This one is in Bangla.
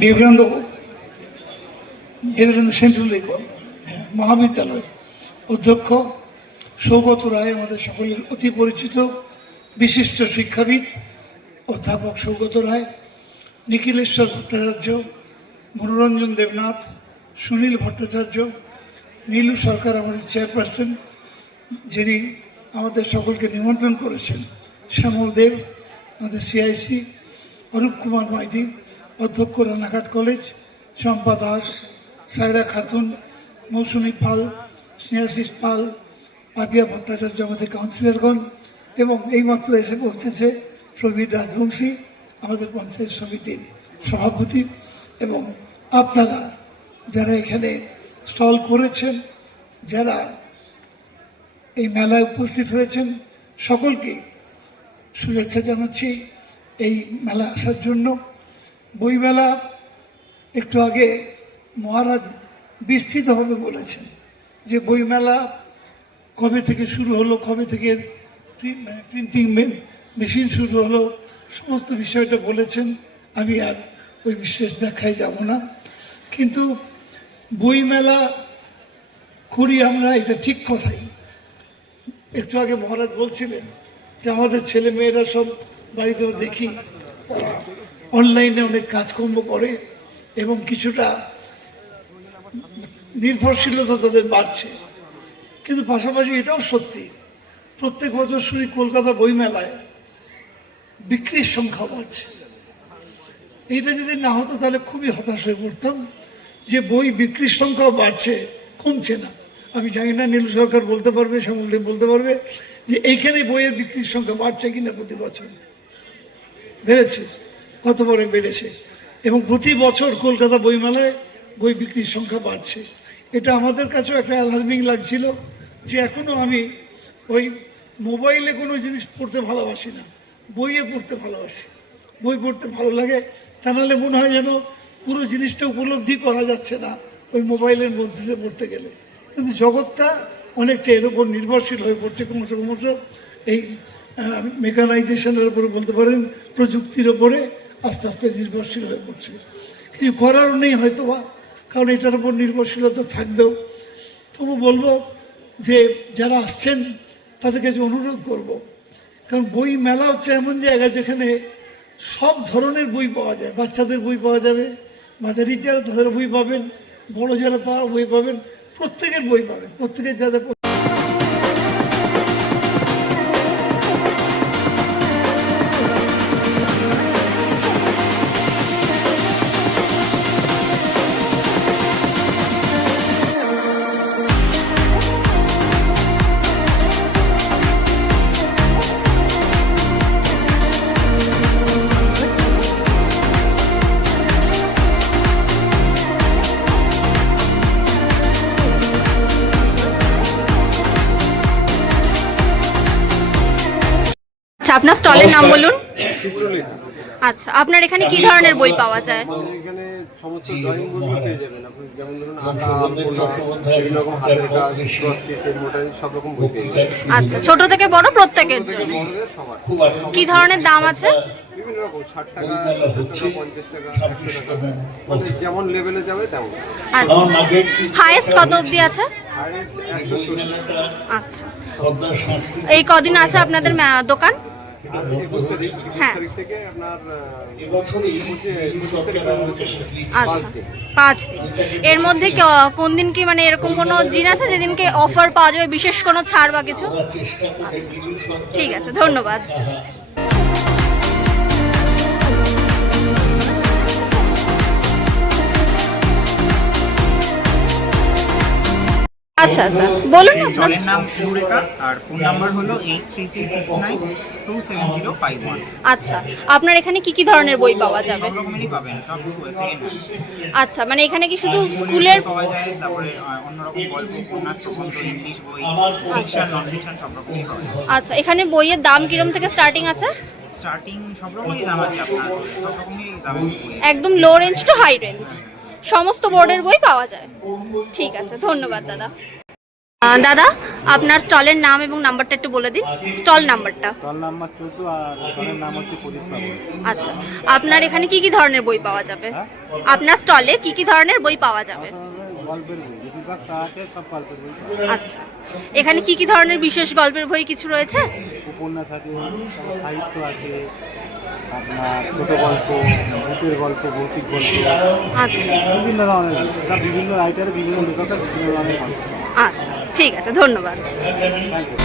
বিবেকানন্দ সেন্ট্রাল মহাবিদ্যালয়ের অধ্যক্ষ সৌগত রায়, আমাদের সকলের অতি পরিচিত বিশিষ্ট শিক্ষাবিদ অধ্যাপক সৌগত রায়, নিখিলেশ্বর ভট্টাচার্য, মনোরঞ্জন দেবনাথ, সুনীল ভট্টাচার্য, নীলু সরকার আমাদের চেয়ারপারসন, যিনি আমাদের সকলকে নিমন্ত্রণ করেছেন, শ্যামল দেব আমাদের সিআইসি, অরূপ কুমার মাইতি অধ্যক্ষ রানাঘাট কলেজ, চম্পা দাস, সায়রা খাতুন, মৌসুমী পাল, স্নেহাশিস পাল, পাপিয়া ভট্টাচার্য আমাদের কাউন্সিলরগণ, এবং এইমাত্র এসে পৌঁছেছে প্রবীর রাজবংশী আমাদের পঞ্চায়েত সমিতির সভাপতি, এবং আপনারা যারা এখানে স্টল করেছেন, যারা এই মেলায় উপস্থিত হয়েছেন, সকলকে শুভেচ্ছা জানাচ্ছি এই মেলা আসার জন্য। বইমেলা একটু আগে মহারাজ বিস্তৃতভাবে বলেছেন যে বইমেলা কবে থেকে শুরু হলো, কবে থেকে প্রিন্টিং মেশিন শুরু হলো, সমস্ত বিষয়টা বলেছেন। আমি আর ওই বিশেষ ব্যাখ্যায় যাব না, কিন্তু বইমেলা করি আমরা, এটা ঠিক কথাই। একটু আগে মহারাজ বলছিলেন যে আমাদের ছেলে মেয়েরা সব বাড়িতেও দেখি তারা অনলাইনে অনেক কাজকর্ম করে এবং কিছুটা নির্ভরশীলতা তাদের বাড়ছে, কিন্তু পাশাপাশি এটাও সত্যি প্রত্যেক বছর শুনি কলকাতা বইমেলায় বিক্রির সংখ্যা বাড়ছে। এইটা যদি না হতো তাহলে খুবই হতাশ হয়ে পড়তাম যে বই বিক্রির সংখ্যাও বাড়ছে, কমছে না। আমি জানি না নীলু সরকার বলতে পারবে, শ্যামলদেব বলতে পারবে যে এইখানে বইয়ের বিক্রির সংখ্যা বাড়ছে কিনা। প্রতি বছর বেড়েছে, কতবারে বেড়েছে, এবং প্রতি বছর কলকাতা বইমেলায় বই বিক্রির সংখ্যা বাড়ছে। এটা আমাদের কাছেও একটা অ্যালার্মিং লাগছিল যে এখনও আমি ওই মোবাইলে কোনো জিনিস পড়তে ভালোবাসি না, বইয়ে পড়তে ভালোবাসি। বই পড়তে ভালো লাগে, তা নাহলে মনে হয় যেন পুরো জিনিসটা উপলব্ধি করা যাচ্ছে না ওই মোবাইলের মধ্যে দিয়ে পড়তে গেলে। কিন্তু জগৎটা অনেকটা এর উপর নির্ভরশীল হয়ে পড়ছে ক্রমশ এই মেকানাইজেশনের উপরে বলতে পারেন, প্রযুক্তির ওপরে আস্তে আস্তে নির্ভরশীল হয়ে পড়ছে। কিছু করারও নেই হয়তো বা, কারণ এটার উপর নির্ভরশীলতা থাকবেও। তবু বলবো যে যারা আসছেন তাদের কাছে অনুরোধ করব, কারণ বই মেলা হচ্ছে এমন জায়গা যেখানে সব ধরনের বই পাওয়া যায়। বাচ্চাদের বই পাওয়া যাবে, মাঝারি যারা তাদের বই পাবেন, বড় যারা তারা বই পাবেন, প্রত্যেকের বই পাবেন, প্রত্যেকের যাদের। আপনার স্টলের নাম বলুন। আচ্ছা, আপনার এখানে কি ধরনের বই পাওয়া যায়? এখানে সমস্ত ড্রয়িং বই পেয়ে যাবেন আপনি, যেমন ধরুন আঁকা, বিভিন্ন রকম হাতের কাজ, সব রকম বই পেয়ে যাবেন। আচ্ছা, ছোট থেকে বড় প্রত্যেকের জন্য। কি ধরনের দাম আছে? বিভিন্ন রকম 60 টাকা, 50 টাকা, 100 টাকা, মানে যেমন লেভেলে যাবে তেমন। আচ্ছা, হাইয়েস্ট কত অবধি আছে? হাইয়েস্ট 140। আচ্ছা, এই কদিন আছে আপনাদের দোকান? হ্যাঁ, থেকে আপনার আচ্ছা 5 দিন। এর মধ্যে কোন দিন কি মানে এরকম কোনো দিন আছে যেদিনকে অফার পাওয়া যাবে, বিশেষ কোনো ছাড় বা কিছু? ঠিক আছে, ধন্যবাদ। আচ্ছা আচ্ছা, বলুন। স্টলের নাম সুরেখা আর ফোন নাম্বার হলো 8336927051। আচ্ছা, আপনার এখানে কি কি ধরনের বই পাওয়া যাবে? সব রকমেরই পাবেন, সব সেকেন্ড হ্যান্ড। আচ্ছা, মানে এখানে কি শুধু স্কুলের পাওয়া যায়, তারপরে অন্যরকম গল্প, উপন্যাস, প্রবন্ধ, ইংলিশ বই, ফিকশন, নন ফিকশন সব রকমই পাওয়া যায়। আচ্ছা, এখানে বইয়ের দাম কিরম থেকে স্টার্টিং আছে? স্টার্টিং সব রকমই দাম আছে আপনার, সব রকমই দামের বই। একদম low range to high range সমস্ত বোর্ডের বই পাওয়া যায়। ঠিক আছে, ধন্যবাদ দাদা। দাদা আপনার স্টলের নাম এবং নাম্বারটা একটু বলে দিন, স্টল নাম্বারটা। স্টল নাম্বার 14 আর স্টলের নাম হচ্ছে প্রদীপ বাবু। আচ্ছা, আপনার এখানে কি কি ধরনের বই পাওয়া যাবে? আপনার স্টলে কি কি ধরনের বই পাওয়া যাবে? গল্পের বই বেশিরভাগ আছে, সব গল্পের বই পাওয়া যায়। আচ্ছা, এখানে কি কি ধরনের বিশেষ গল্পের বই কিছু রয়েছে? উপন্যাস আছে, সাহিত্য আছে, আপনার ছোট গল্প, ভূতের গল্প, ভৌতিক গল্প, আচ্ছা বিভিন্ন ধরনের, সব বিভিন্ন রাইটারের, বিভিন্ন লেখকের বিভিন্ন ধরনের গল্প। আচ্ছা, ঠিক আছে, ধন্যবাদ। Thank you.